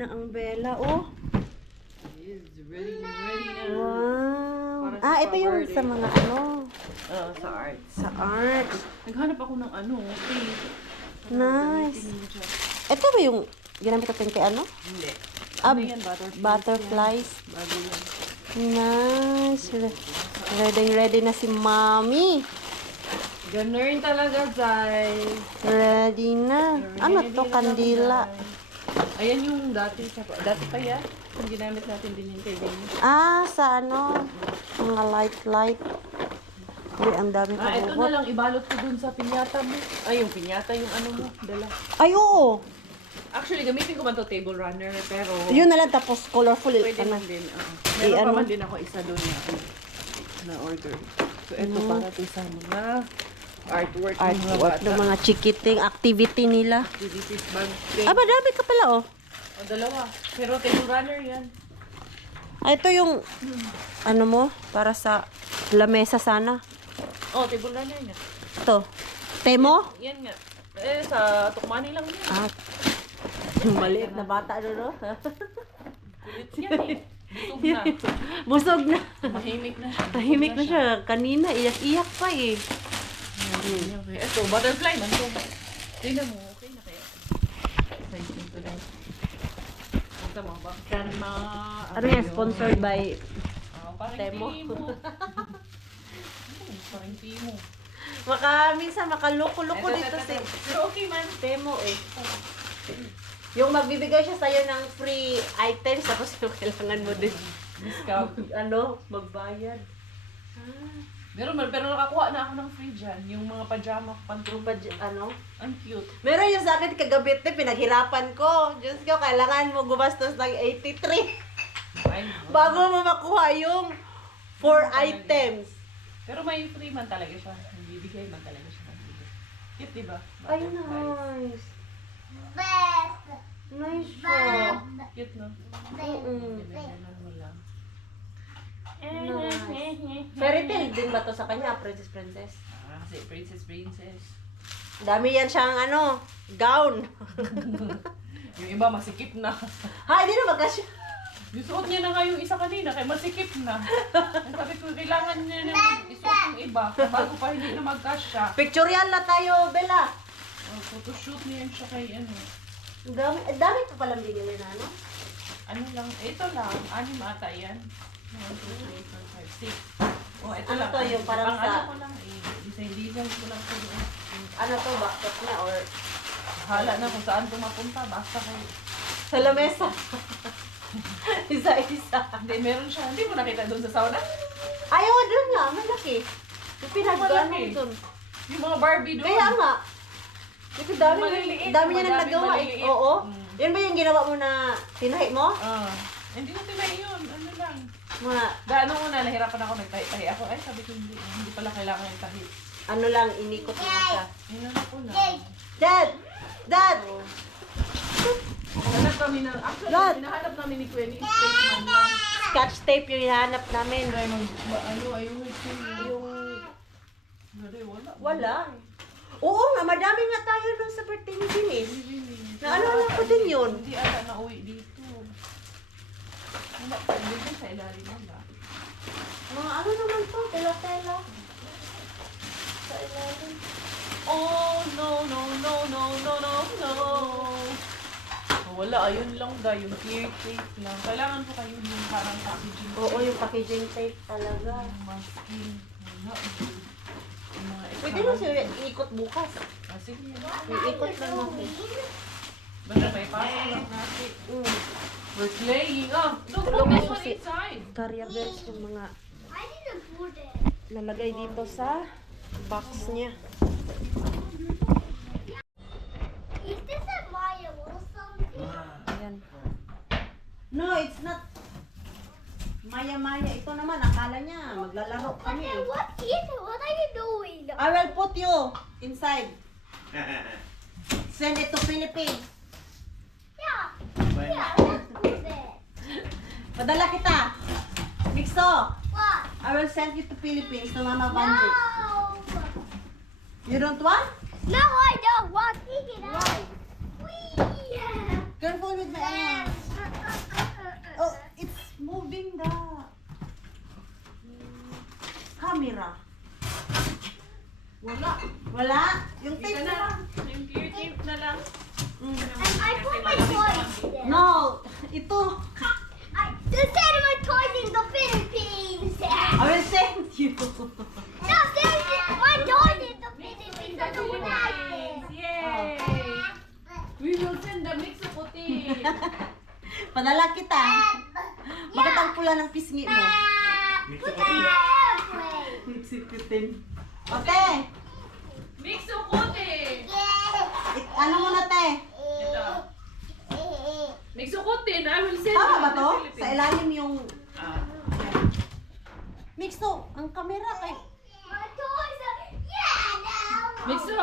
na ang Bella, oh. Is ready na. Wow. Para sa Ito yung birthday. sa mga ano, Sa art. sa art. Naghanap ako ng ano, okay. Nice. Ito ba yung ginamit natin kay ano? Hindi. Ah, Ano yan? Butterflies. butterflies. Yan. Bago yan. Nice. Ready na si Mommy. Ganun talaga, Zay. Ready na. Ano to, kandila? Ayan yung dati pa yan. Yung ginamit natin din yung kay Benny. Sa ano, mga light. Uy, ang dami Ito na kabugot. lang, ibalot ko dun sa pinyata mo. Ay, yung pinyata, yung ano mo, dala. Ay, oo. Actually, gamitin ko man to table runner, pero Yun na lang, tapos colorful. pwede Ano. man din. Meron pa ano? man din ako isa doon na order. So, ito para to sa mga artwork ng mga Artwork bata. ng mga chikiting activity nila. Activities bag. Madami ka pala, oh. O, dalawa. Pero table runner yan. Ito yung, ano mo, para sa lamesa sana. Oh, table runner nga. Ito. Temo? Yan nga. Sa Tukmani lang yan. Yung maliit na bata, no? Kulit yan eh. Busog na. Busog na. Mahimik na siya. Tahimik na siya. Kanina, iyak-iyak pa eh. Okay. Ito, butterfly man to. Tingnan mo, okay na kaya. Exciting to dahil. Ito mo, bakit na... Ano yan, sponsored by Parang Temo. Timo. Parang Timo. minsan makaloko-loko dito si Pero okay man. Temo eh. Yung magbibigay siya sa'yo ng free items, tapos yung kailangan mo din, Discount. magbayad. Pero nakakuha na ako ng free dyan. Yung mga pajama, pantong Ang cute. Meron yung sa akin kagabi, pinaghirapan ko. Diyos ko, kailangan mo gumastos ng 83 Ay, bago mo makuha yung 4 items. Pero may free man talaga siya. Bibigay man talaga siya. Cute, diba? Ay, Butterflies. nice. Nice siya. Cute, no? Ganyan mo lang. Nice. Fairy tale din ba to sa kanya, Princess? Si Princess. Dami yan siyang gown. Yung iba masikip na. Hindi na magkasya. Isuot niya na nga yung isa kanina kaya masikip na. Ang sabi ko, kailangan niya na isuot yung iba bago pa hindi na magkasya. Pictorial na tayo, Bella. Photoshoot niya siya kay ano. Dami pa palang binili na, no? Ano lang, ito lang. 6 ata yan. 1, 2, 3, 4, 5, 6. Oh, ito Ano lang. to, yung parang Pang sa- ano ko lang design ko lang ito. Ano to, backpack na or Hala na kung saan ito mapunta. Basta kayo. sa lamesa? Isa-isa. Hindi, meron siya. Hindi mo nakita doon sa sauna? Ayaw, doon nga, malaki. Yung pinagano Malaki. doon. Yung mga Barbie doon. Kaya nga. Kasi dami, Maliliit, dami niya nang madaming nagawa eh. maliliit. Oo. Mm. Yun ba yung ginawa mo na tinahi mo? Hindi na tinay yun. Ano lang. Mga Gaano una, nahirapan ako, nagtahi-tahi ako. Ay, sabi ko hindi pala kailangan yung tahi. ano lang, inikot mo na siya. Hinanap ko na. Dad! Dad! Hanap kami na, actually, Dad! hinahanap namin ni Quenny. Straight man lang. Scotch tape yung hinahanap namin. Ay, ayun, yung... Wala. Wala. Oo nga, madami nga tayo doon sa birthday ni Binis. Naalala ko din yun. Hindi ata nauwi dito. Wala pa, dito sa ilalim wala. Mga ano naman to, tela-tela. Sa ilalim. Oh, no. Wala, ayun lang da, yung clear tape lang. Kailangan ko kayo yung parang packaging. Oo, yung packaging tape talaga. Yung masking. Wala. Yung mga Pwede mo siya iikot bukas. Sige. Iikot lang natin. Basta may pasok lang natin. We're playing. Look, Tulong this mo one si- inside. Carrier belts yung mga I need to put it. lalagay dito sa box niya. Is this a Maya or something? Ayan. No, it's not Maya-Maya. Ito naman, akala niya, maglalaro kami. Okay, what is it? What are you doing? I will put you inside. Send it to Philippines. Yeah. Yeah, let's put it. Padala kita. Mixo, What? I will send you to Philippines to Mama Banji. No. You don't want? No, I don't want. Take it out. Whee! Careful with my ano. Oh, it's moving the camera. Wala. Wala? Yung Hindi tape na na. Yung clear tape na lang. Mm. And I put my toys there. No, ito. Just send my toys in the Philippines. I will send you. No, seriously, my toys in the Philippines are the United. Yay! We will send the mix of puti. Padala kita. Bakit ang pula ng pisngi mo? Sikutin. Ote, Mix of puti. ano mo na te? Ito. Mix of puti. I will send Tama you ba the to? Philippines. Sa ilalim yung Ah. mix to. Ang camera kay... My toys are, yeah, now. Mixo,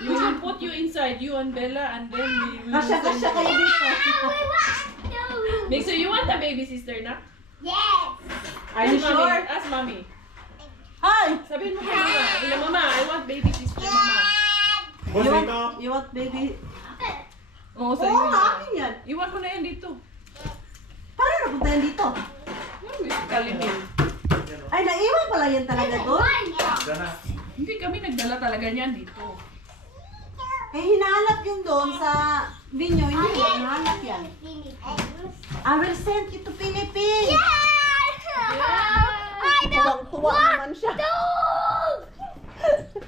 you will put you inside, you and Bella, and then we will Kasya kayo dito. We want to. Mixo, you want a baby sister na? Yes. Are you Ask mommy, sure? Ask mommy. Hi! Sabihin mo kay mama. Ina mama, I want baby sister, mama. You want baby? Oo, Oo, sa'yo yun. akin yan. Iwan ko na yan dito. Paano napunta yan dito? Yung Kalimil. Ay, naiwan pala yan talaga doon. Hindi kami nagdala talaga niyan dito. Eh, hinahanap yung doon sa binyo. Hindi mo hinahanap yan. I will send you to Philippines. I don't Tuwang-tuwa naman siya.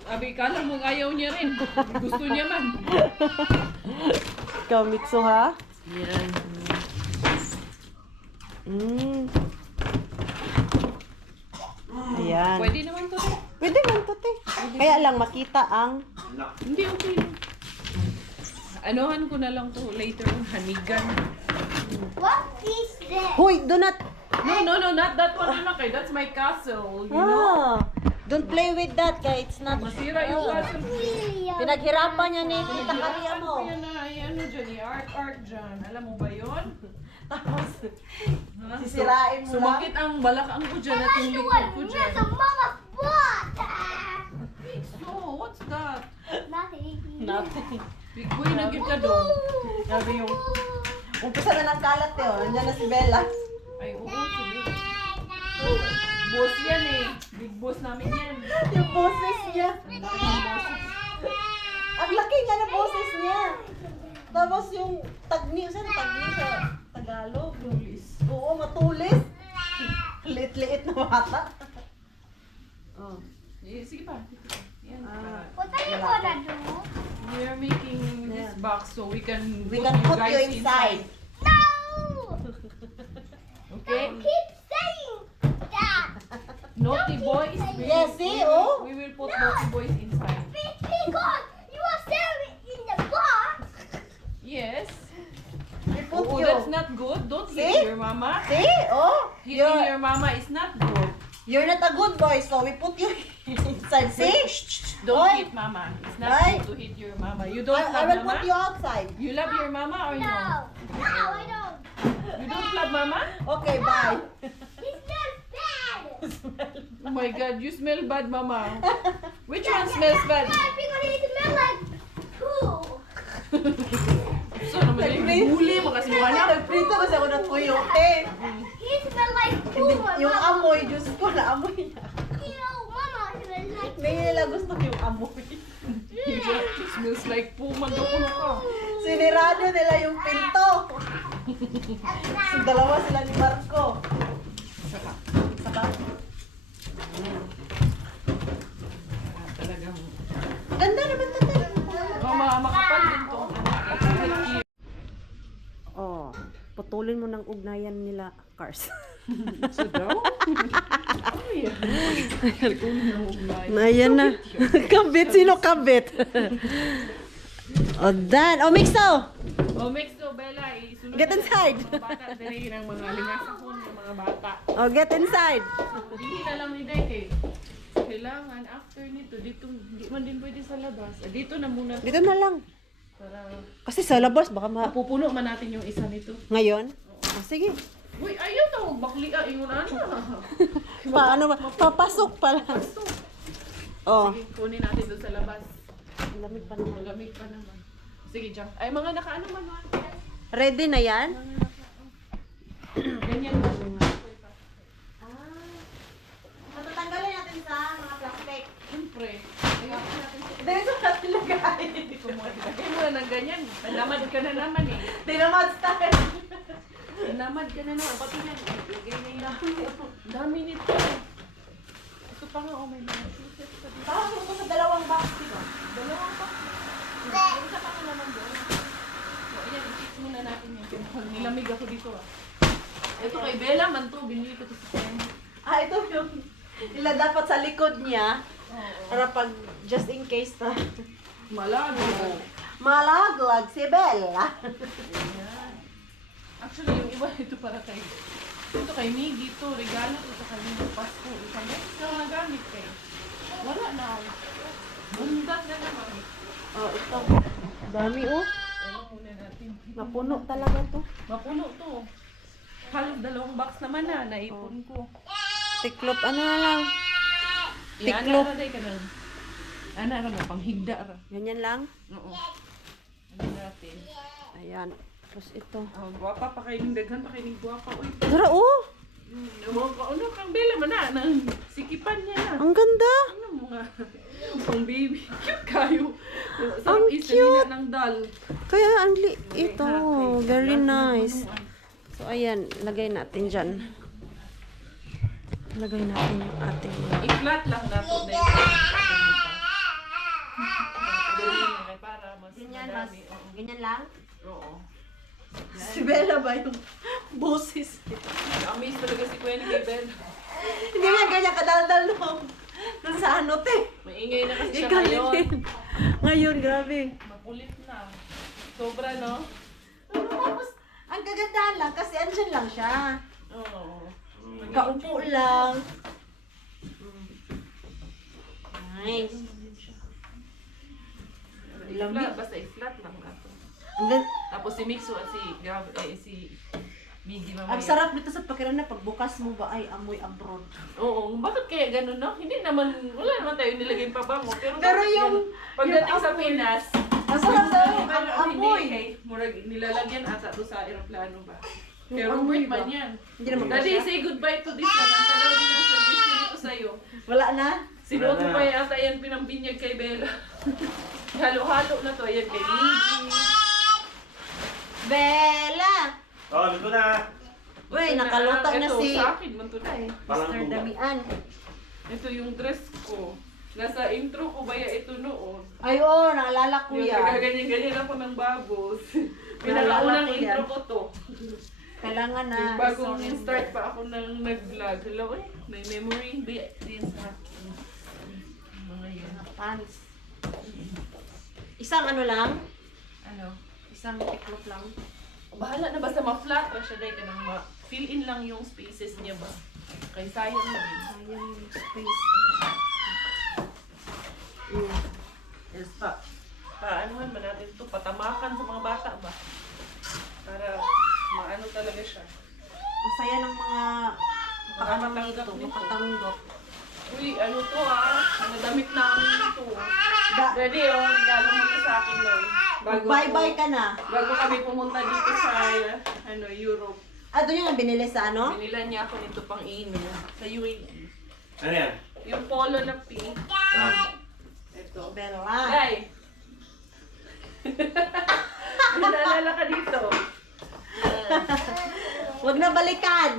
Abi, kala mong ayaw niya rin. Gusto niya man. Ikaw, Mitsu, ha? Yan. Ayan. Pwede naman to rin. Pwede man to, te. Kaya lang makita ang... Hindi, okay lang. Anohan ko na lang to later on, hanigan. What is this? Hoy, do not... No, not that one, Anakay. That's my castle, you know? Ah, don't play with that, guys. It's not... Masira yung castle. Pinaghirapan niya ni Tita Maria mo. Yan na, ano dyan, art dyan. Alam mo ba yun? Tapos, Ha? sisirain mo lang. Sumakit ang balakang ko dyan at yung likod ko dyan. There's a mama's butt. So, what's that? Nothing. Nothing. Big boy na give ka doon. Sabi yung... Umpisa na ng kalat, eh. Oh. Nandiyan na si Bella. Ay, oo, sige. Boss yan eh. Big boss namin yan. Yung boses niya. Ang laki nga ng boses niya. Tapos yung tagni, saan tagni sa Tagalog? Tulis. Oo, matulis. Liit-liit na bata. Oh. Eh, sige pa. Yan. Ah. What are you gonna do? We are making this Yeah. box so we can We can put you inside. No! Okay? Don't keep saying that. Naughty boys. Yes, see, oh. We will put naughty boys inside. Because you are serving in the box. Yes. We put Oh, you. that's not good. Don't hit See? your mama. See? Oh, Hitting your mama is not good. you're not a good boy, so we put you inside. See? Don't Oy. hit mama. It's not Oy. good to hit your mama. You don't I love will mama? put you outside. You love your mama or no? No. No, I don't. You don't love mama? Okay, bye. He smells bad. Oh my god, you smell bad, mama. Which one smells bad? Yeah, because he smells like poo. So naman yung huli mo kasi mukha na. Nagprito kasi ako ng tuyo. Okay. He smells like poo. my Yung mama. amoy, Diyos ko, na-amoy niya. You know, mama smells like Hindi nila gusto yung amoy. It smells like poo, magdakulo ka. Sinirado nila yung pinto. So, dalawa sila ni Marco. Saka, Saka, talagang, ganda naman ito. makapal din to. Oh, putulin mo ng ugnayan nila, Cars. So daw? Ano yan? Ikaw na huglay. Ayan na. Kabit. Sino kabit? O, Dan. O, Mixo. Oh, mix to, Bella. Isunod Get na inside. Mga bata, dali ng mga lingasakon ng mga bata. O, get inside. Hindi na lang ni Dek eh. Kailangan after nito, dito, hindi man din pwede sa labas. Dito na muna. Dito na lang. Para Kasi sa labas, baka mapupuno man natin yung isa nito. Ngayon? O, sige. Uy, ayaw to. Bakli ka. Ingon ano. Paano ba? Papasok pala. Oh. Sige, kunin natin doon sa labas. Lamig pa naman. Malamig pa naman. Sige, jump. Ay, mga nakaano man. Ready na yan? Mga naka, Ganyan lang. Matatanggalin natin sa mga plastic. Siyempre. Ayun natin siya. Dito natin lagay. Hindi ko mo ilagay mo na ng ganyan. Namad ka na naman eh. Dinamad style. Namad ka na naman. Pati yan. Lagay na yun. Dami nito. Ito pa nga, oh, may mga suset pa dito. Parang mo sa dalawang box, di ba? Dalawang pa. Yung isa pa nga naman doon. So, ayan, i-check muna natin yung pinakon. Nilamig ako dito ah. Ito kay Bella man to. Binili ko to sa friend. Ito yung nila dapat sa likod niya. Oo. Para pag just in case na Malano. malaglag si Bella. Ayan. Actually, yung iba ito para kay... Ito kay Miggy to. Regalo to sa kanya. Pasko. Isang beses lang nagamit kay. Wala na. Bundat na naman. Oh, ito. Dami oh. Ewan muna natin. Napuno talaga to. Mapuno to. Halos 2 box naman na. Naipon ko. Tiklop, ano na lang. Yan, Tiklop. ana day ka na. Ana ra mo, panghigda ra. Ganyan lang. Oo. Ano natin? Ayan. Tapos ito. Ah, guwapa pa kayo ng daghan pa kayo ng guwapa. Uy, Tara oh! ano kang Bella man na. Nang sikipan niya na. Ang ganda! Ano mo nga? Pang baby. Cute kayo. Ang Sa isa nila ng doll. Kaya ito. Okay. Very Lahat ng nice. manuan. So ayan, lagay natin dyan. Lagay natin yung ating... I-flat lang nato na para mas madami. Oo. ganyan lang? Oo. Si Bella ba yung boses? Na-amaze talaga si Gwen kay Bella. Hindi nga ganyan kadaldal nung sa ano te. Maingay na kasi siya Ikaw ngayon. din. Ngayon, grabe. Makulit na. Sobra, no? Pero tapos, ang kagandahan lang kasi andyan lang siya. Oo. Kaupo lang. Nice. Flat, basta i-flat lang nato. And then, Tapos si Mixo at si Miggy mamaya. ang sarap nito sa pakiramdam pag bukas mo ba ay amoy abroad. Oo, bakit kaya ganun, no? Hindi naman, wala naman tayo nilagay pa ba mo. Pero bakit yung- ganun? Pagdating yung sa amoy. Pinas, Ang sarap sa ano, ang hindi, amoy. kay, murag, nilalagyan ata to sa aeroplano ba? Yung Pero amoy wait man ba? yan. Hindi naman Daddy, kasya. say goodbye to this one. Ang tagal din ang service dito sa'yo. Wala na? Sinuot mo Wala na. pa yata yan pinambinyag kay Bella. Halo-halo na to. Ayan kay Miggy. Bella! Oh, luto na. Uy, nakaluto na Ito, si sa akin man to na. Parang Mr. buga. Damian. Ito yung dress ko. Nasa intro ko baya ito noon. Ay, oo, naalala ko Yung yan. ganyan-ganyan ako ng babos. Naalala Pinakaunang ko yan. intro ko to. Kailangan na. Yung bagong isang- start pa ako ng nag-vlog. Hello eh, may memory din sa akin. Mga yan. Pants. Isang ano lang? Ano? Isang tiklop lang. Bahala na basta ma-flat pa siya dahil ka nang ma-fill in lang yung spaces niya ba. Kay sayang na din. Sayang yung space. Yes pa. Paanohan man natin ito, patamakan sa mga bata ba? Para maano talaga siya. Ang saya ng mga makaanong Makatanggap nito, nito. makatanggap. Uy, ano to ah? Nadamit namin ito. Da, Ready oh, regalo mo to sa akin noon. bye-bye ka na. Bago kami pumunta dito sa ano, Europe. Ah, doon yung binili sa ano? Binila niya ako nito pang inom sa UAE. Ano yan? Yung polo na pink. Ah. Ito. Bella. Ay! Naalala ka dito. Huwag na balikan.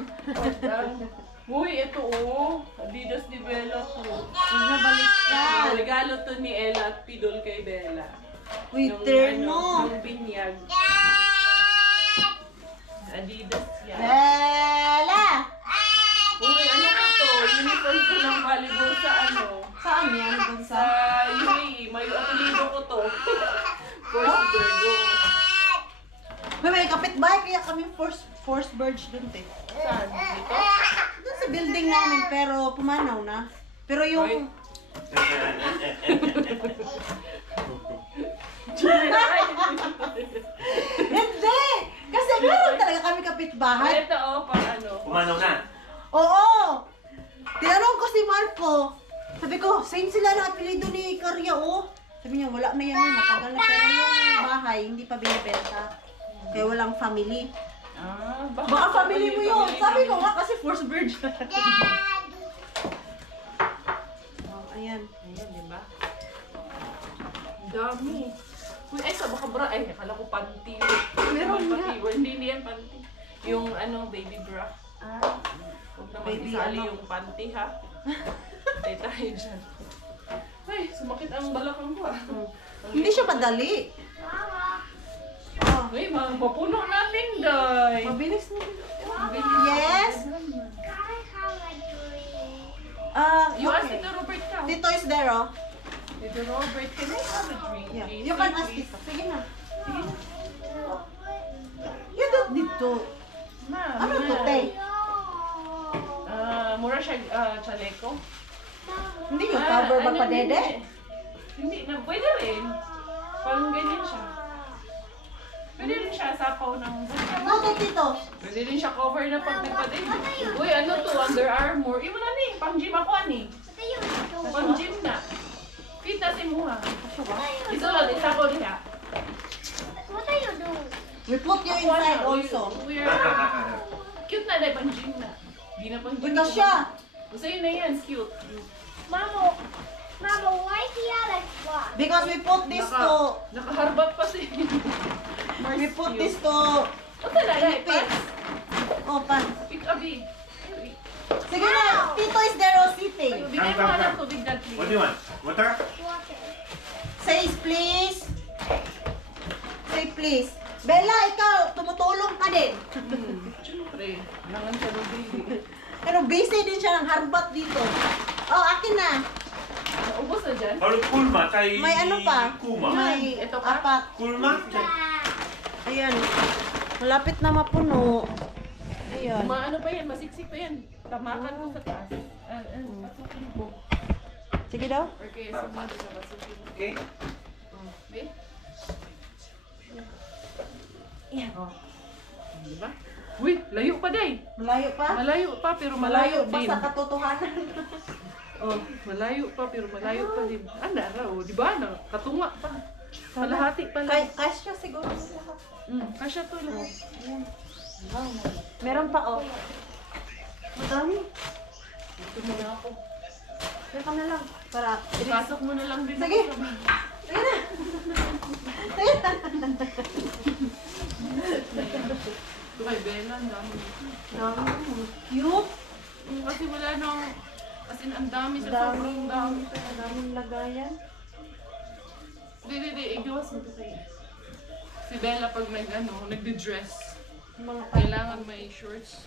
Uy, ito oh. Adidas ni Bella to. Huwag na balikan. Regalo to ni Ella at Pidol kay Bella. Uy, Nung, terno. nung binyag. Adidas yan. Bella! Uy, ano ka to? Uniform ko ng volleyball sa ano? Saan yan? Doon Sa sa... UAE. May apelido ko to. First Virgo. May kapitbahay kaya kami force birds doon, te. Saan? Dito? Doon sa building namin, pero pumanaw na. Pero yung... Hindi! Kasi meron talaga kami kapitbahay. Ito oh, pang ano. Pumanaw na. Oo! Tinanong ko si Marco. Sabi ko, same sila ng apelido ni Karya, oh. Sabi niya, wala na yan, matagal na. Pero yung bahay, hindi pa binibenta. Kaya walang family. Baka family mo yun. Sabi ko nga kasi Force virgin. Dad. ayan. Ayan, di ba? Ang dami. Uy, ay, sa baka bra. Ay, akala ko panty. Meron nga. Hindi yan panty. Yung ano, baby bra. Huwag naman Baby isali ano? yung panty, ha? Tay tayo dyan. Ay, sumakit ang balakang ko, ah. Hindi siya madali. Mama. Oh. Uy, mapuno natin, guys. Mabilis na. Mabilis. Yes. Can I have a drink? You ask Okay. Tito Robert ka. Tito is there, oh. Tito Robert, can I have a drink? Yeah. please? You can ask Please. Tito. Sige na. You don't need to. Ma'am, Ano to, ma'am. te? Mura siya, chaleco. Hindi yung cover ba ano, pa, dede? Hindi na, pwede rin. Parang ganyan siya. Pwede rin siya sapaw ng No, to, Tito. Pwede rin siya cover na pag nagpa-date. Uy, ano to, Under Armour. Iwan na ni, pang gym ako ani. What are you doing? Pang gym na. Fit na si Muha. Ito lang, isa ko niya. What are you doing? We put you inside also. We are cute na dahil pang gym na. Di na pang gym. Ito siya. Gusto yun na yan, cute. Mama, Mama, why do you like what? Because we put this to. Nakaharbat pa si. We put this to. O talaga, Philippines. Oh, pan. Pick a big. Sige na. Tito is there all sitting. Bigay mo nga ng tubig dad, please. What do you want? Water? Water. Say please. Say please. Bella, ikaw, tumutulong ka din. Siyempre, nangan siya ng baby. Pero busy din siya ng harbat dito. Oh, akin na. Naubos na dyan. Baru kulma tay May ano pa? Kuma. May Ito pa? apat. Kulma? Ayan. Malapit na mapuno. Ayan. Maano pa yan, masiksik pa yan. Tamakan ko sa taas. Pasukin ko. Sige daw. Or kaya sumado sa pasukin. Okay. Okay? Ayan. Oh. Diba? Uy, layo pa day. Malayo pa? Malayo pa, pero Malayo malayo pa din. sa katotohanan. Oh, malayo pa, pero malayo pa din. Ano, oh, di ba? Katunga pa. Kalahati pa lang. Kasya siguro. Kasya to lang. Ayan. Meron pa, oh. Madami. Ito muna ako. Kaya ka na lang. Para. Ipasok mo na lang din. Sige. ako sa- Sige na. Ito kay Bella, ang dami. Cute. Kasi wala nang, as in, ang dami sa sobrang dami. Daming lagayan. Hindi, igawas mo ito sa'yo. Si Bella pag nagde-dress, Mga kailangan may shorts.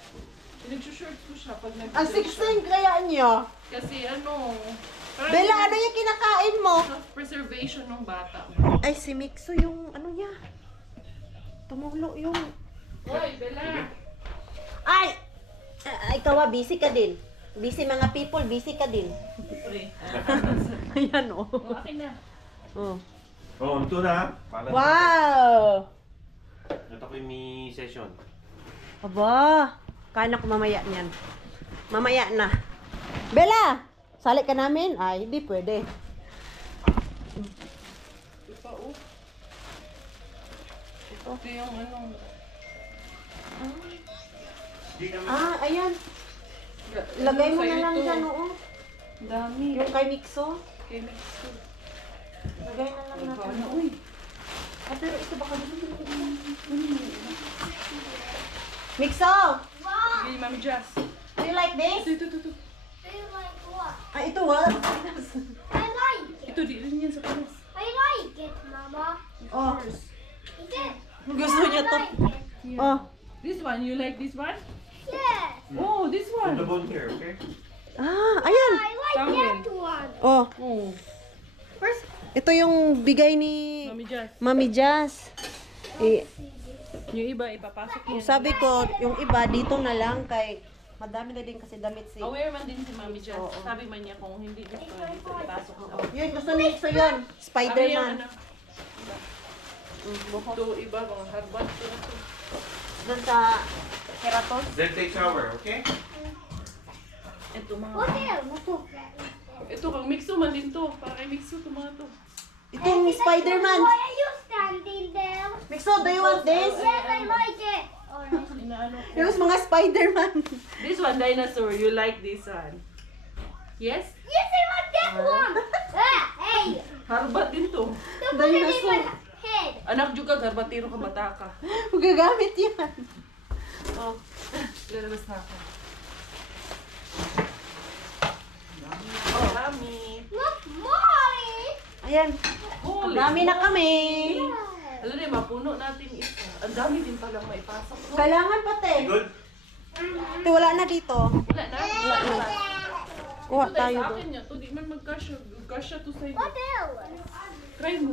Pinag-shorts ko siya pag Ang nagde-dress siya. 16 kaya niya. Kasi parang Bella, ano yung kinakain mo? self-preservation ng bata. Ay, si Mixo yung ano niya. Tumulo yung... Hoy, Bella! Ay! Ikaw busy ka din. Busy mga people, busy ka din. Pre. Ayan, oh. O, akin na. Oh. Oh, ito na. Pala. Wow! Ito ko yung mi session. Aba, kain ako mamaya niyan. Mamaya na. Bella! Sali ka namin? Ay, hindi pwede. Ito pa, oh. Ito yung Di kami. Ayan. Lagay mo na lang Ito. dyan, oo. Dami. Yung kay Mixo. Okay, next to. Lagay na lang natin. Ano? Uy. Pero ito baka Mixo! Wow. Sige, Mami Jazz. Do you like this? Ito. Do you like what? Ay, ito what? I like it. Ito, di rin yan sa panas. I like it, Mama. Oh, Is it? gusto niya to. I like it. Oh, This one, you like this one? Yes. Oh, this Put the one. bone here, okay? ayan. I like Towel. that one. Oh, Oh, First, ito yung bigay ni Mami Jazz. Mami Jazz. Eh, Yung iba, ipapasok niya. sabi ko, yung iba dito na lang kay madami na din kasi damit si... Aware man din si Mami Jazz. Oo. Sabi man niya kung hindi gusto, dito ipasok mo. Yun, gusto ni Mixo yun. Spider-Man. Buhok. Ito, iba, mga harbat. Ito. Doon sa Keratos. Then take shower, okay? Ito, mga... what else? What's up? Ito, kang mixo man din to. Para kay mixo, ito mga to. Ito yung Spider-Man. Why are you standing there? Mixo, do you want this? Yes, I like it. Alright. inaano ko. Yung mga Spider-Man. This one, dinosaur. You like this one? Yes? Yes, I want that one. Hey, Harbat din to. don't put it in my head. Anak juga, garbatiro ka, bata ka. Magagamit yan. Oh, lalabas na ako. Oh, kami. Look, mommy. Ayan. Holy. Dami na kami. Alam na, mapuno natin isa. Ang dami din palang maipasok. Kailangan pa, te. Good? Te, wala na dito. Wala na. Wala na. Kuha Ito tayo sa doon. akin niya. Ito di man magkasya. Magkasya to sa iyo. What else? Try mo.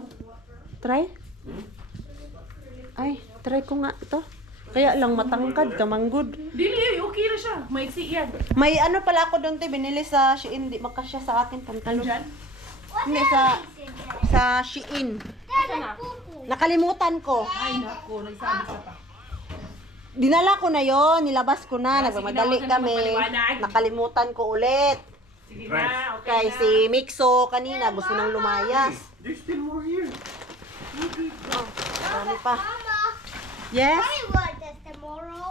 Try? Ay, try ko nga ito. Kaya lang matangkad, kamanggod. Dili, okay na siya. Maiksi yan. May ano pala ako doon, te, binili sa Shein. Di makasya sa akin pantalon. Diyan? Hindi, sa Shein. Asa na? Nakalimutan ko. Ay, naku. Nagsabi sa pa. Dinala ko na yon, nilabas ko na, Ah, nagmamadali sige na, kami. huwag ka na magpaliwanag. Nakalimutan ko ulit. Sige na. Okay Kay na. si Mixo kanina, gusto nang lumayas. There's still more here. Marami pa. Mama, Yes? I want this tomorrow.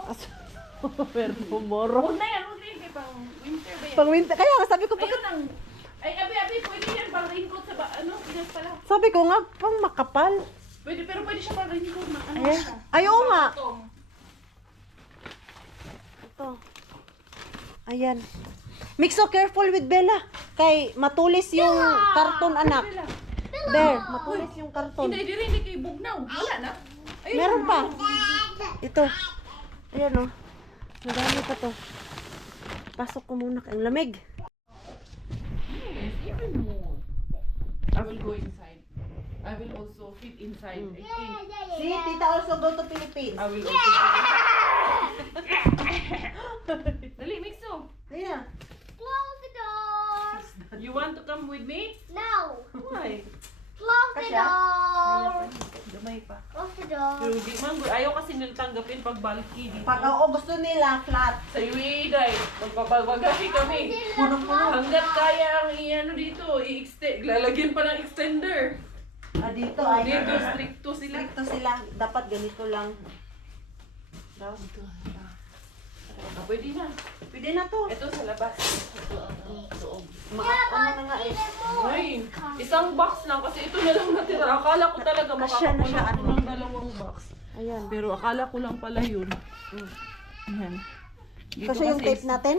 Pero tomorrow. Huwag na yan. Huwag na yan. Kay pang winter ba yan? Pang winter, kaya nga sabi ko, Ayun ang... Ay, abi, pwede yan pang raincoat sa ba... Ano? Yes pala. sabi ko nga, pang makapal. Pwede, pero pwede siya pang raincoat. Ano Ayan. siya? Ay, oo nga. Ito. Ito. Ayan. Mixo, careful with Bella. Kay matulis yung karton, anak. There, matulis yung karton. Hindi, hindi kay Bugnaw. Wala na. Ayun. Meron pa. Ito. Ayan o. Madami pa to. Pasok ko muna kay lamig. Even more. I will go inside. I will also fit inside. I think. See, tita also go to Philippines. I will also Dali, Mixo. Ayan. Close the door. You want to come with me? No. Why? Close the Kasya? door. Gamay pa. Close the door. Pero di man, ayaw kasi nila tanggapin pag balki dito. Pag oo, gusto nila, flat. Sa UAE dahil, magpapagashi kami. Hanggat kaya ang i-ano dito, i-extend, lalagyan pa ng extender. Ah, dito ay. Dito, stricto sila. Stricto sila. Dapat ganito lang. Daw. Ah, pwede na. Pwede na to. Ito sa labas. Ito ang loob. Ano na nga eh. Ay, isang box lang kasi ito na lang natira. Akala ko talaga Kasya na siya, makakapuno ano? ng dalawang box. Ayan. Pero akala ko lang pala yun. Ayan. Dito Kasi yung tape natin.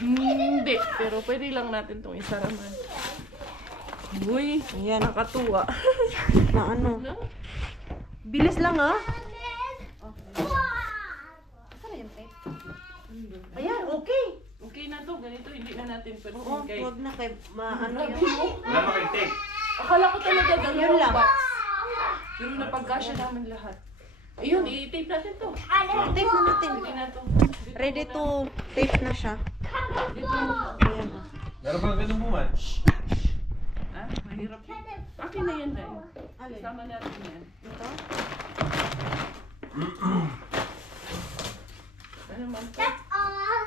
Hindi, pero pwede lang natin itong isaraman. Uy, Ayan. nakatuwa. Na ano. Bilis lang ah. Saan yung tape? Ayan, okay. Okay na to, ganito hindi na natin pwede. Oo, Okay. huwag na kay maano Sabi yun. mo, Wala pa kayong tape. akala ko talaga Yun dalawang lang. box. Pero napagkasya namin lahat. Ayun, i-tape natin to. Tape na natin. Pwede na to. Ready to tape na siya. Dito. Ayan. Meron pa ganun buwan. Ah, mahirap yan. Akin na yan dahil. Alin? Sama natin yan. Ito? Ano man to? That's all.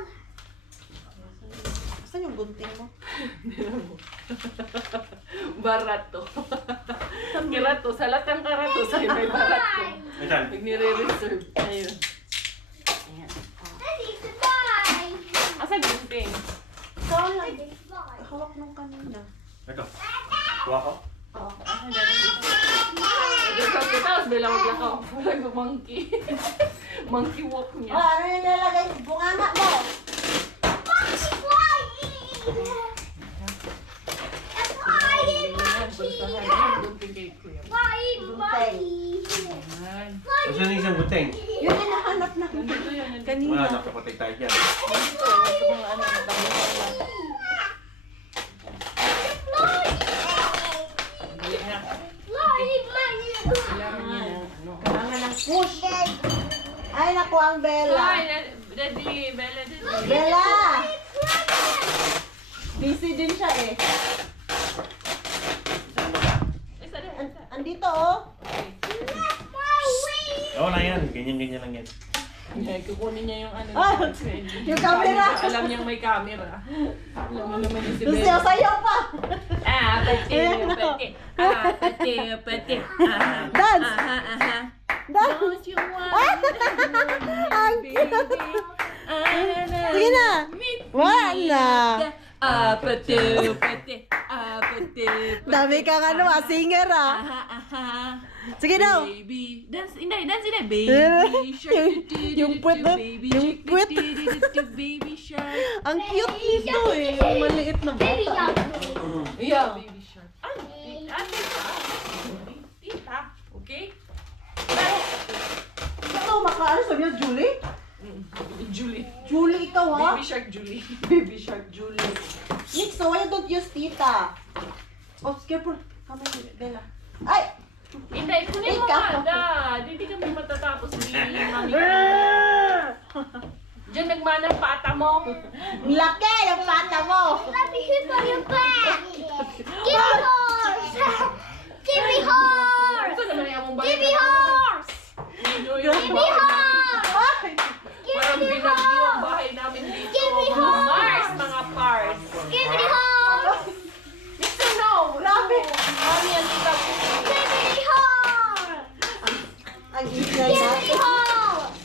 Saan yung gunting mo? Barato. Kirato. Sa latang karato sa'yo may barato. Ayan. Pag nire-reserve. Ayun. Ayan. I need to buy. Asan gunting? Ikaw I lang. need to buy. Hawak nung kanina. Ito. Kuha ko. Oo. Asan na dito? Tapos tapos bilang maglakaw. Walang monkey. Monkey walk niya. Oh, ano yung nilalagay? Bunganga mo. Monkey flying. I'm flying, Bulsahan monkey. yan. Gunting kay Kuya. Flying, monkey. Ayan. Saan yung isang buteng? Yun yung nahanap na Nandito yan. Nandito. kanina. Wala, nakapatay tayo dyan. Nandito. Ito mga ano. Nandito. Dali na. Flying, monkey. Kailangan niya ng ano. Kailangan ng push. Ay, naku ang Bella. Ay, Daddy. Bella, Daddy. Bella! Busy din siya eh. Isa din. Isa. Andito oh. Oo na yan. Ganyan-ganyan lang yan. Ay, kukunin niya yung ano. Ah, yung camera. Alam niyang may camera. Alam mo naman yung si Lucy, Bella. sayo pa. Ah, pati, pati. Ah, pati, pati. Ah, Dance. aha, aha. Dance. Don't you want Ang cute. na. Pati. Dami kang ano, singer ah. Sige daw. Baby. Dance, Inday, baby shark. Yung puwet na, Baby yung shark. puwet. Baby shark. Ang cute nito eh. Ang maliit na Baby bata. shark. Yeah, baby shark. Tita. Okay? Ito, makaano sa niya, Julie? Julie. Julie, ikaw ha? Baby shark Julie. Baby shark Julie. Nick, so why you don't use tita? Oh, careful. Come here, Bella. Ay! Inday, kunin mo Ikaw. nga, Dad. Hindi kami matatapos ni Mami. Diyan nagmana ang pata mo. Ang laki ng pata mo! Let me hit on your back. Give me horse. Give me horse. Ito naman yung among Give me horse. Give me horse. Ay! Parang binagyo ang bahay namin dito. Give me Mga horse. Mars, mga Pars. Give me horse. Mr. No! Grabe! Mami, ang tita ko. Give me horse. Ang ingay Give na. me horse.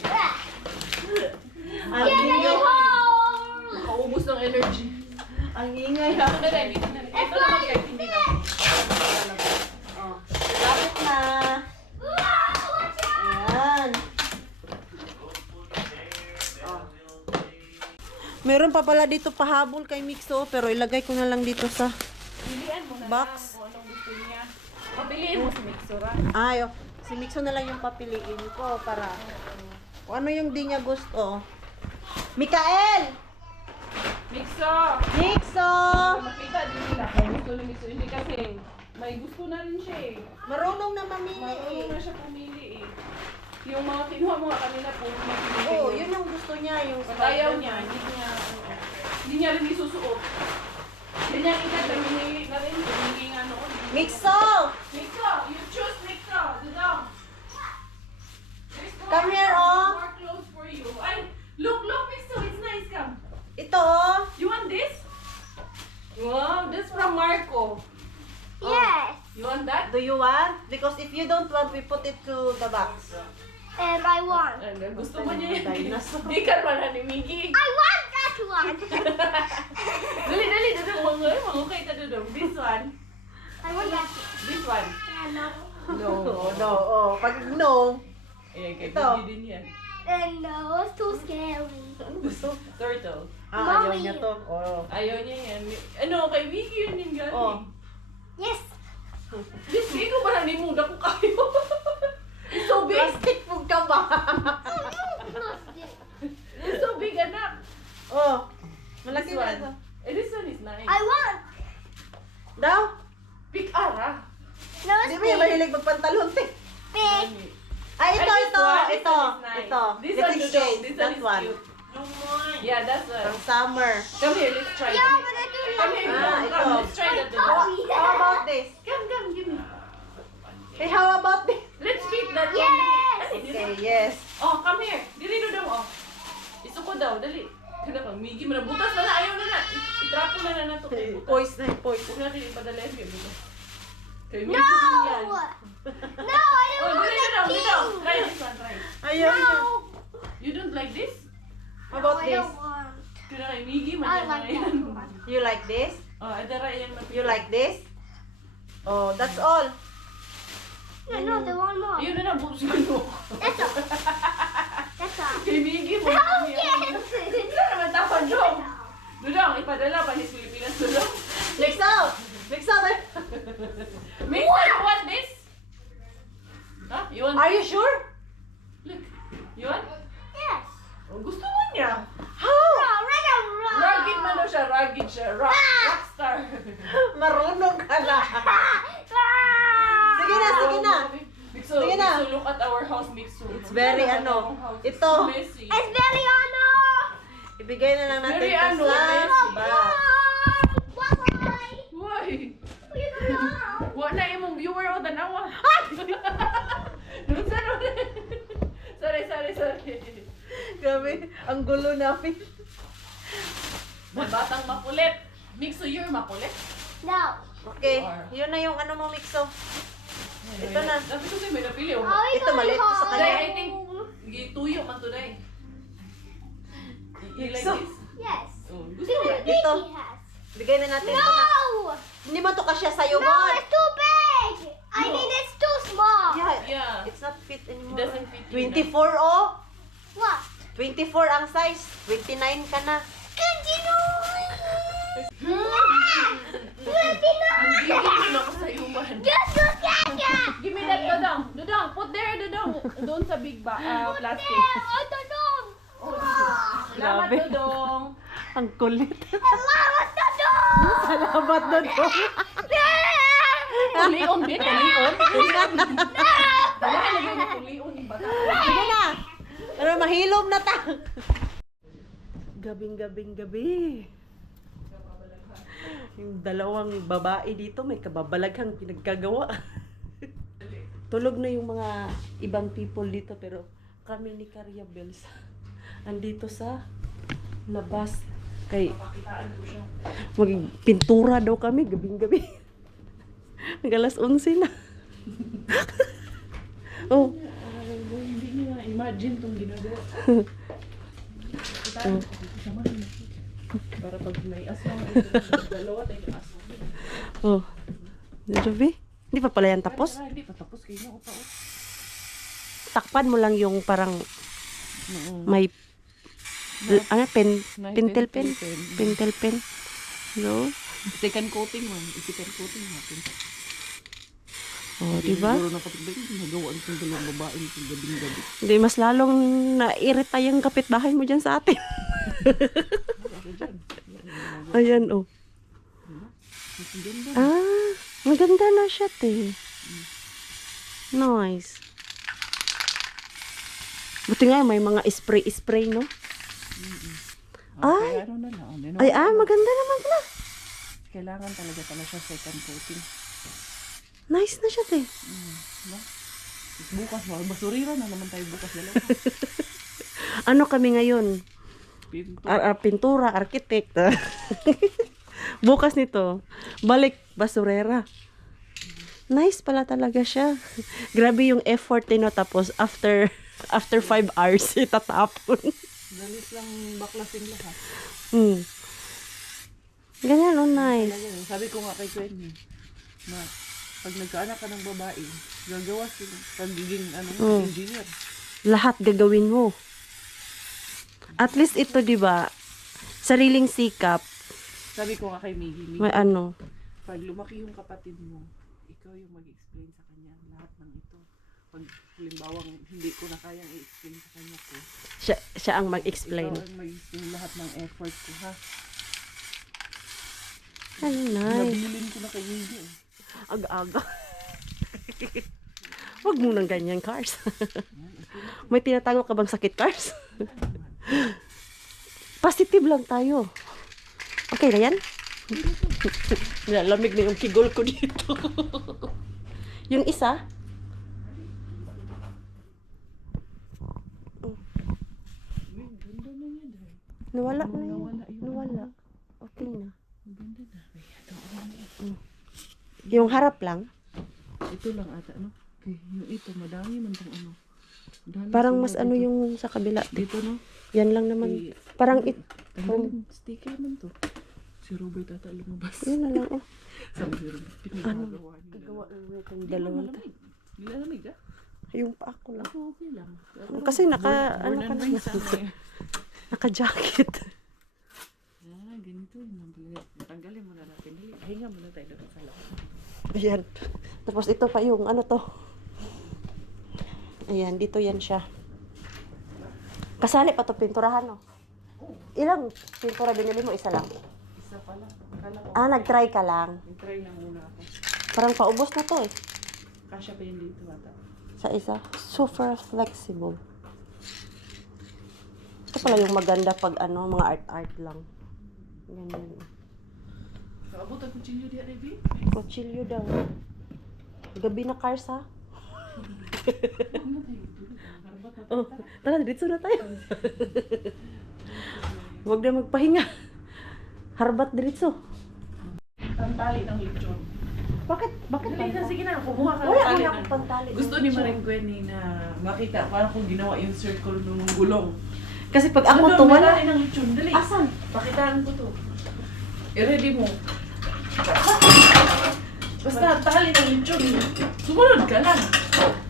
Ang Give me ingay. horse. Kaubos ng energy. Ang ingay ha. Ito na rin, dito na rin. Ito naman kahit hindi na. Oh, lapit na. Ayan. Oh. Meron pa pala dito pahabol kay Mixo, pero ilagay ko na lang dito sa Pilihan mo na box. lang kung anong gusto niya. Papiliin mo si Mixura. Ay, oh. Si Mixo na lang yung papiliin ko para kung ano yung di niya gusto. Mikael! Mixo! Mixo! Makita din nila kung gusto ni Mixo. Hindi kasi may gusto na rin siya eh. Marunong na mamili Marunong eh. na siya pumili eh. Yung mga kinuha mo nga kanina po, mapili. Oo, yun yung gusto niya. Yung Pag ayaw niya, hindi niya rin isusuot. Ganyan edad, nahingi na rin. Nahingi nga noon. Mixo! Mixo! You choose Mixo! Dudong! Come here, oh. More clothes for you. Ay! Look! Mixo! It's nice, come! Ito oh. You want this? Wow! That's from Marco. Yes. You want that? Do you want? Because if you don't want, we put it to the box. And I want. Gusto mo niya yan. Dinosaur. Di ka man ni Miggy. I want that one. Dali, dudong. Mangukay ta dudong. This one. I want that. This one. No. No. No, oh. Pag no, Eh, kay Ito. Miggy din yan. And no, it's too scary. ano gusto? Turtle. Ah, ayaw Mommy. niya to. Oh. Ayaw niya yan. Ano, kay Miggy yun yung galing. Oh. Yes. This ikaw ba nanimuda ko kayo? It's so big. Plastic food ka ba? It's so big, anak. Oh. Malaki This na one. ito. This one is nice. I want. Daw? Pick ara. No, Di it's ba yung big. mahilig magpantalon, te? Big. Ay, ito, And this ito, one, this ito, one is nice. ito. This Little one, Dudong. shade, This that one is one. cute. Yeah, that's one. Pang summer. Come here, let's try Yeah, this. but I don't Come like here, Ah, come, ito. let's try that. Oh, Dudong. yeah. How about this? Come, give me. Hey, how about this? Let's fit that one. Yes. Dali. Okay, yes. Oh, come here. Dili Dudong, oh. Isuko daw, dali. Kana kang Miggy, manabutas na na, ayaw na na. Itrapo na na nato kay butas. Poise na, poise. Huwag natin ipadala yung kay butas. Kay No. Miggy din yan. No, I Oh, don't want dali that Dudong, Dudong. king. Try this one, try. Ayaw niya. No. You don't like this? How about I this? don't want. Kaya kay Miggy, I man like that yan. one. You like this? Oh, adara yan. You like this? Oh, that's all. No, no, the one more. Ayun na na, bukas ko no. That's all. That's all. Kay Miggy mo. Yes. Ito naman tapon, Dudong. Dudong, ipadala pa ni Pilipinas, Dudong. Mix out! Mix out! Mix, you want this? Huh? You want? Are you sure? Look. You want? Yes. Oh, gusto mo niya. How? Rugged man daw siya, rugged siya. Rockstar. Marunong ka na. Sige na, sige na. Mixo, Sige na. Mixo, look at our house, Mixo. It's very ano, It's ito. messy. It's very ano. Ibigay na lang natin Very ito ano, sa messy. iba. Bye-bye. Why? You don't know. Wa na imong viewer o tanawa. Sorry. Grabe, ang gulo namin. May batang makulit. Mixo, you're makulit? No. Okay, yun na yung ano mo, Mixo. Ito na. Sabi ko sa'yo, may napili. Oh. Oh, Ito, maliit to sa kanya. Today, I think, gituyo man today. You like Mixo. this? Yes. Oh, gusto mo? Dito. He has. Bigay na natin. Ito na. No! Hindi man to kasya sa'yo, No, God. it's too big! I mean, it's too small. Yeah. Yeah. It's not fit anymore. It doesn't fit you 24, oh. What? 24 ang size. 29 ka na. Continue! Gigil na ako sa iyo, man. Just look at that! Give me that, Dodong. Dodong, put there, Dodong. Doon sa big plastic. I don't know. Salamat, Grabe. Dodong. Ang kulit. Salamat na doon! Salamat na to. Tulion, din, tulion. Dala ka lagay na tulion, yung bata. Sige na. Pero mahilom na ta. Gabing gabi. Yung dalawang babae dito may kababalaghang pinagkagawa. Tulog na yung mga ibang people dito pero kami ni Caria Bells andito sa labas kay magpintura daw kami gabing gabi. Alas 11 na. Oh, Hindi niya imagine itong ginagawa. Para pag may aswang, dalawa tayo ng aswang. oh. Grabe. Hindi pa pala yan tapos. Hindi pa tapos kayo na upa. Takpan mo lang yung parang may ano pentel pen. Pentel pen. No? Second coating man. Second coating natin. Oh, di ba? Siguro na kapit ba yung nagawa ng dalawang babae ng gabing-gabi. Hindi mas lalong nairita yung kapitbahay mo dyan sa atin. Ayan, oh. Ah, maganda na siya, te. Nice. Buti nga, may mga spray, no? Ay, Ano na lang. ay, maganda naman na. Kailangan talaga siya second coating. Nice na siya, te. Bukas, basurira na naman tayo bukas dalawa. Ano kami ngayon? Pinto. Pintura, architect. Bukas nito, balik basurera. Nice pala talaga siya. Grabe yung effort no tapos after 5 hours itatapon. Dalis lang baklasing lahat. Ganyan, oh, nice. Sabi ko nga kay Quenny, na pag nagkaanak ka ng babae, gagawa sila pagiging engineer. Lahat gagawin mo. At least ito, di ba? Sariling sikap. Sabi ko nga kay Miggy, May ano. pag lumaki yung kapatid mo, ikaw yung mag-explain sa kanya lahat ng ito. Pag halimbawa hindi ko na kayang i-explain sa kanya ko, Siya ang mag-explain. ikaw ang mag-explain lahat ng effort ko, ha? Ano, nice. Nabilin ko na kay Miggy. Aga-aga. Huwag mo nang ganyan, Cars. May tinatago ka bang sakit, Cars? Positive lang tayo. Okay na yan? Lamig na yung kigol ko dito. Yung isa? Nawala na yun. Nawala. Okay na. Yung harap lang? Ito lang ata, no? Okay, yung ito, madami man tong ano. Dami Parang sunod mas ano ito. yung sa kabila. Dito, no? Yan lang naman. Parang Tanggalin, sticker man to. Si Robert ata lumabas. yun na lang. Oh. Sabi si Robert, pinagagawa nila. Gagawa na itong dalawang ta. Nilalamig, ah? Yung pa ako lang. Okay lang. Kasi ano ka na. Naka-jacket. Ah, ganito yun. Tanggalin muna natin. Dali, hinga muna tayo doon sa loob. Ayan. Tapos ito pa yung ano to. Ayan, dito yan siya. Kasali pa to pinturahan, no? Ilang pintura binili mo? Isa lang? Isa pa lang. Akala ko, Nag-try ka lang. try lang muna ako. Parang paubos na to eh. Kasya pa yun dito ata. Sa isa. Super flexible. Ito pala yung maganda pag ano, mga art lang. Ganyan. Abot ang kutsilyo diya, Revi? Kutsilyo daw. Gabi na, Cars, ha? Oh, tara, dito na tayo. Huwag na magpahinga. Harbat diretso. Ang tali ng lechon. Bakit? Bakit? Dali na, sige na. Kumuha ka ng Wala tali. akong ng- pantali. Gusto ni Maring Gwenny na makita parang kung ginawa yung circle ng gulong. Kasi pag ako Ano, to, may wala. tali ng lechon. Dali. Asan? Pakitaan ko to. I-ready mo. Basta tali ng lechon. Sumunod ka lang.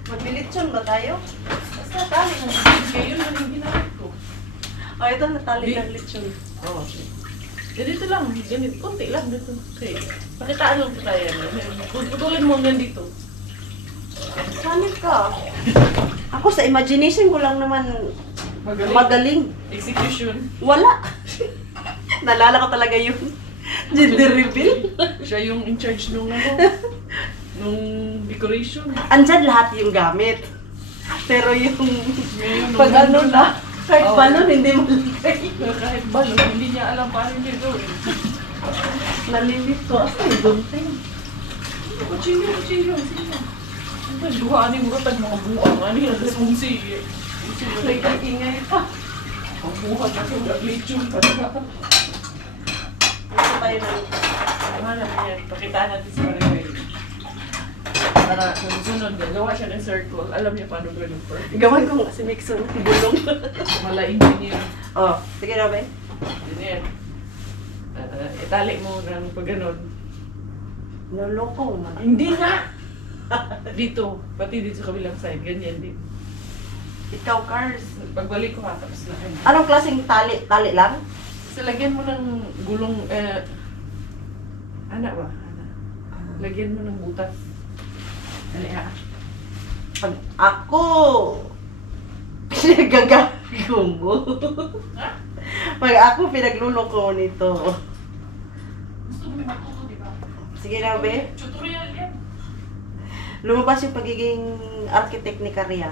Maglilitsyon ba tayo? Basta tali ng lechon. Kaya yun lang yung ginamit ko. Oh, ito natali Di- ng lechon. Oo. Ganito lang. Ganito. Kunti lang dito. Okay. Pakitaan lang kita yan. Putulin mo hanggang dito. Sanit ka. Ako sa imagination ko lang naman magaling. Execution. Wala. Nalala ko talaga yung gender reveal. Siya yung in charge nung nung decoration. Andyan lahat yung gamit. Pero yung Ngayon, pag ano na, kahit Oo. balon hindi mo lagay. kahit balon, hindi niya alam paano niya gawin. Nalilit ko. Asa yung gunting? Kuchilyo, kuchilyo. Sige. Ang duha ni mo tag mga buang. Ano yung responsi? Nag-ingay pa. Ang buha na yung lechon. Ito tayo na. Ano na yan? Pakitaan natin sa Mariway. Para sa susunod, gagawa siya ng circle. Alam niya paano gawin yung perfect. Gawan ko nga si Mixon. Bulong. Mala engineer. Oh, sige na ba? Engineer. Itali mo ng pag ganon. Naloko man. Hindi nga! Dito, pati dito sa kabilang side, ganyan din. Ikaw, Cars. Pagbalik ko ha, tapos na kayo. Anong klaseng tali? Tali lang? So, lagyan mo ng gulong, ana ba? Ana. Lagyan mo ng butas. Dali ha. Pag ako pinagagago mo. Ha? Pag ako pinagluloko nito. Gusto mo matuto, di ba? Sige na, be. Tutorial yan. Lumabas yung pagiging architect ni Karya.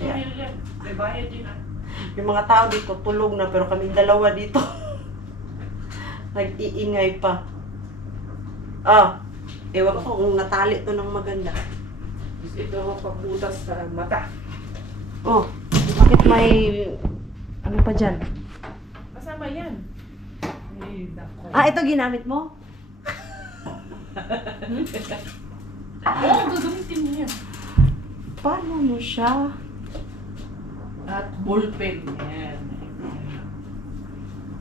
Yeah. Tutorial yan. May bayad din ha. Yung mga tao dito tulog na pero kami dalawa dito nag-iingay pa. Ah, ewan ko kung natali to ng maganda. Gusto ito pagbutas sa mata. Oh, bakit may ano pa dyan? Kasama yan. Ay, nako. Ah, ito ginamit mo? Oo, gagamitin mo yan. Paano mo siya? At ballpen. Yan.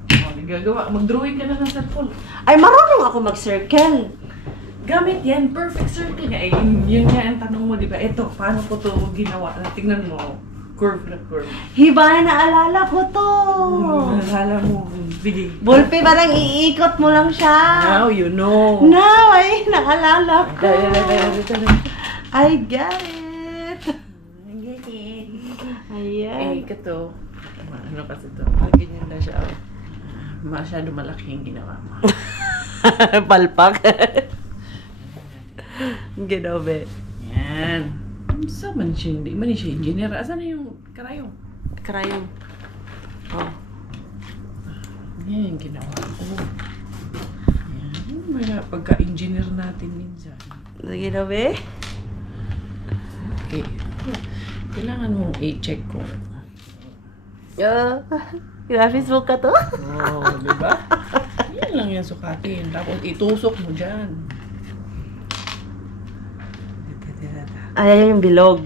O, gagawa. Mag-drawing ka na ng cellphone. Ay, marunong ako mag-circle. Gamit yan. Perfect circle nga. Eh, yun nga ang tanong mo, di ba? Ito, paano ko to ginawa? Tingnan mo. Curve na curve. Hiba, naalala ko to. Nalala mo. Sige. Bulpe, parang iikot mo lang siya. Now you know. Now, ay, naalala ko. Dali. I get it. Ayan. Eh, kato. Ano kasi to? Ganyan na siya. Masyado malaki yung ginawa mo. Palpak. Ginabi. Yan. Sa man siya, hindi man siya engineer. Asan na yung karayong? Karayong. Oh. Yan, ginawa ko. Yan, mga pagka-engineer natin minsan. Ginabi? Okay. Kailangan mong i-check ko. Graphics book ka to? Oo, di ba? Yan lang yung sukatin. Tapos itusok mo dyan. Ayan yung bilog.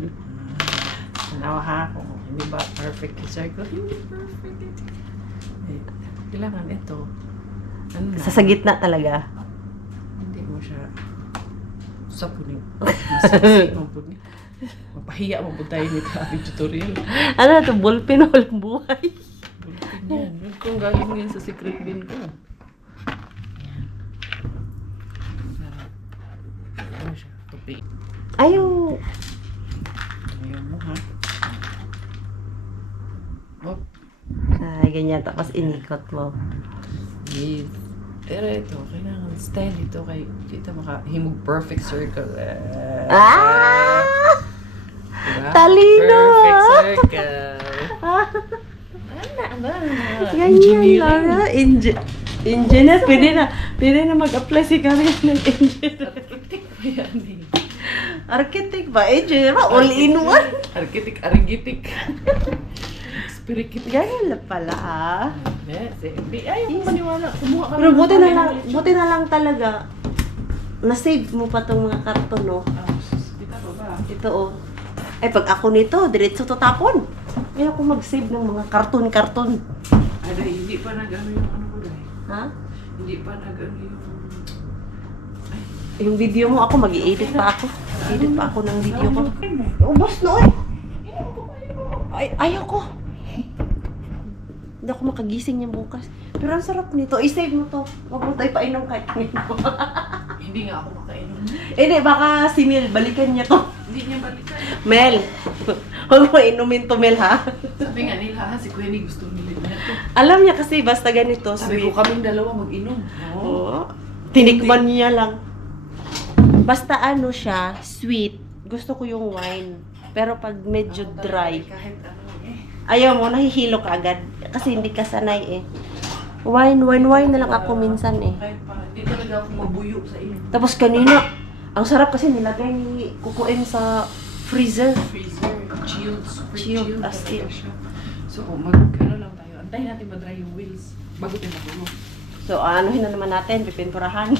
Nawa ha, kung hindi ba perfect yung circle? Hindi perfect. Eh, kailangan ito. Ano na? Sa gitna talaga. Hindi mo siya sapunin. Masasig mo po niya. Mapahiya mo po tayo ni Kabi tutorial. Ano na to? Ballpen o walang buhay? Bulpin yan. Yun kung galing yan sa secret bin ko. Yan. Ano siya? Tupi. Ayaw. Ayaw mo ha? Oh, Ay, ganyan. Tapos inikot mo. yes. Pero ito, kailangan style ito kay kita makahimog perfect circle. Ah! Diba? Talino, Perfect ah! circle. Ano? Ganyan lang. Engineer. Pwede na mag-apply si Karen ng engineer. Architect ba yan eh? Architect ba? Engineer ba? All-in-one? Architect, arigitik. Spirikitik. Ganyan lang pala ah. Yes, eh. Ayaw mo maniwala. Kumuha ka Pero ng pangalan. buti na lang talaga. Na-save mo pa tong mga karton, no? Ah, kita pa ba? Ito, oh. Ay, pag ako nito, diretso to tapon. Kaya ako mag-save ng mga karton-karton. Ada, hindi pa nag-ano yung ano ko dahil. Ha? Hindi pa nag-ano yung... Yung video mo ako, mag-i-edit pa ako. Edit pa ako ng video ko. Ubos na ayaw ko. Hindi ako makagising niya bukas. Pero ang sarap nito. I-save mo to. Huwag mo tayo painom kahit ngayon. Hindi nga ako makainom. Hindi, baka si Mel, balikan niya to. Hindi niya balikan. Mel, huwag mo inumin to, Mel, ha? Sabi nga nila, ha, si Kuya Nick gusto nila niya to. Alam niya kasi, basta ganito, Sabi ko sweet. kaming dalawa mag-inom. Oo. Tinikman niya lang. Basta ano siya, sweet. Gusto ko yung wine. Pero pag medyo dry, Kahit ano eh. ayaw mo, nahihilo ka agad. Kasi hindi ka sanay eh. Wine na lang ako minsan eh. Kahit pa, hindi talaga ako mabuyo sa inyo. Tapos kanina, ang sarap kasi nilagay ni Kukuin sa freezer. Freezer, chilled, super Chilled, chilled, as talaga in. siya. So, ano lang tayo. Antayin natin ma-dry yung wheels bago tayo matulog. So, anuhin na naman natin, pipinturahan.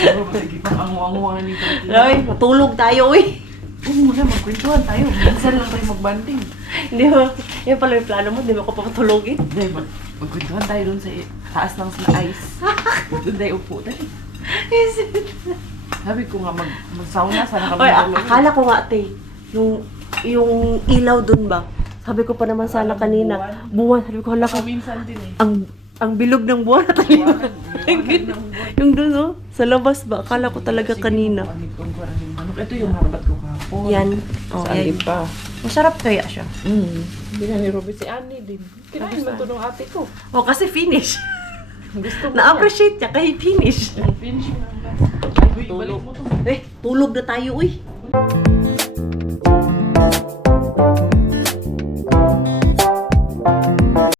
Pero sige pa, ango-anguhan nito. Roy, matulog tayo eh. Huwag muna, magkwentuhan tayo. Minsan lang tayo magbanding. Hindi mo, yun pala yung plano mo, hindi mo ko papatulogin. Hindi, magkwentuhan tayo dun sa taas ng ice. Doon tayo upo tayo. Sabi ko nga, mag-sauna, sana kami Oy, matulog. akala ko nga, te, yung ilaw dun ba? Sabi ko pa naman sana kanina, buwan. Sabi ko, hala ka, Minsan din eh. ang bilog ng buwan na tayo. Liwanag ng buwan. Yung dun, oh, sa labas ba? Akala ko talaga Sige, kanina. pangipon ko ang manok. Ito yung harbat ko kahapon. Yan. Oh, Sa yan. pa. Masarap kaya siya. Hindi na ni Robby si Annie din. Kinain mo ito ng ate ko. Oh, kasi finish. Gusto mo Na-appreciate niya kahit finish. Finish mo lang ba? Ay, uy, balik Tulog. mo to. Eh, tulog na tayo, uy.